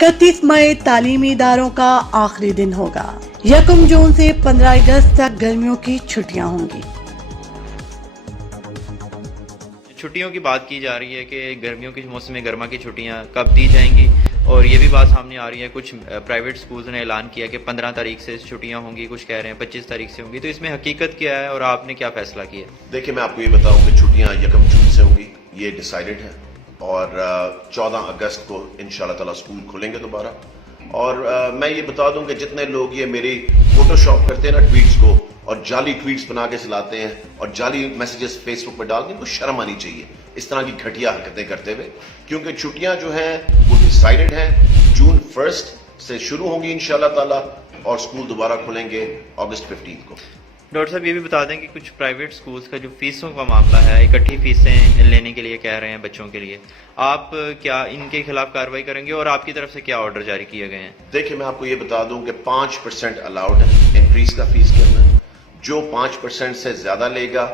31 मई तालीमी इदारों का आखिरी दिन होगा। 1 जून से 15 अगस्त तक गर्मियों की छुट्टियां होंगी। छुट्टियों की बात की जा रही है कि गर्मियों के मौसम में गर्मा की छुट्टियां कब दी जाएंगी, और ये भी बात सामने आ रही है कुछ प्राइवेट स्कूल्स ने ऐलान किया कि 15 तारीख से छुट्टियां होंगी, कुछ कह रहे हैं 25 तारीख से होंगी। तो इसमें हकीकत क्या है और आपने क्या फैसला किया? देखिए, मैं आपको ये बताऊं कि छुट्टियां 1 जून से होंगी, ये डिसाइडेड है, और 14 अगस्त को इंशाल्लाह ताला स्कूल खुलेंगे दोबारा। और मैं ये बता दूं कि जितने लोग ये मेरी फोटोशॉप करते हैं ना ट्वीट्स को, और जाली ट्वीट्स बना के चलाते हैं और जाली मैसेजेस फेसबुक पर डालते हैं, इनको शर्म आनी चाहिए इस तरह की घटिया हरकतें करते हुए, क्योंकि छुट्टियां जो हैं वो डिसाइडेड हैं। जून 1 से शुरू होंगी इंशाल्लाह ताला, और स्कूल दोबारा खुलेंगे अगस्त 15 को। डॉक्टर साहब, ये भी बता दें कि कुछ प्राइवेट स्कूल्स का जो फीसों का मामला है, इकट्ठी फीसें लेने के लिए कह रहे हैं बच्चों के लिए, आप क्या इनके खिलाफ कार्रवाई करेंगे और आपकी तरफ से क्या ऑर्डर जारी किए गए हैं? देखिए, मैं आपको ये बता दूं कि 5% अलाउड है इंक्रीज का फीस के अंदर। जो 5% से ज्यादा लेगा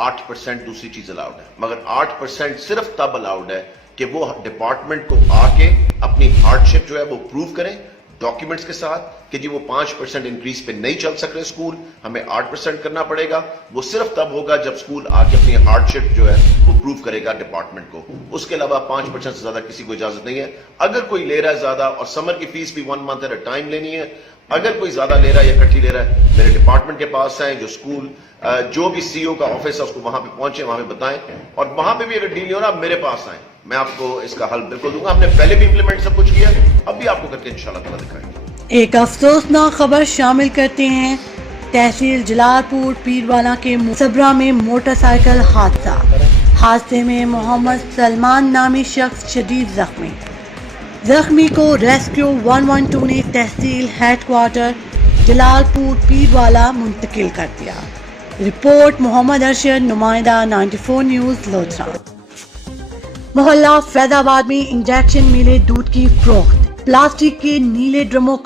8% दूसरी चीज अलाउड है, मगर 8% सिर्फ तब अलाउड है कि वो डिपार्टमेंट को आके अपनी हार्डशिप जो है वो प्रूव करें डॉक्यूमेंट्स के साथ कि जी वो 5% इंक्रीज पे नहीं चल सक रहे स्कूल, हमें 8% करना पड़ेगा। वो सिर्फ तब होगा जब स्कूल आके अपनी हार्डशिप जो है वो प्रूव करेगा डिपार्टमेंट को। उसके अलावा 5% से ज्यादा किसी को इजाजत नहीं है। अगर कोई ले रहा है ज्यादा, और समर की फीस भी 1 मंथ एट अ टाइम लेनी है, अगर कोई ज्यादा ले रहा है या इकट्ठी ले रहा है, मेरे डिपार्टमेंट के पास आए, जो स्कूल जो भी सीईओ का ऑफिस है उसको वहां पे पहुंचे, वहां पे बताएं, और वहां पे भी अगर डील नहीं हो रहा मेरे पास आए, मैं आपको इसका हल बिल्कुल दूंगा। हमने पहले भी इंप्लीमेंट सब कुछ किया, अब भी आपको करके इंशाल्लाह ताला दिखाएंगे। एक अफसोसनाक खबर शामिल करते हैं। तहसील जलालपुर पीरवाला के सबरा में मोटरसाइकिल हादसा। हादसे में मोहम्मद सलमान नामी शख्स शदीद जख्मी को रेस्क्यू 112 ने तहसील हेडक्वार्टर जलालपुर पीरवाला मुंतकिल कर दिया। रिपोर्ट मोहम्मद अरशद, नुमाइंदा 94 न्यूज़ लोधरा। मोहल्ला फैजाबाद में इंजेक्शन मिले दूध की फरोख्त। प्लास्टिक के नीले ड्रमों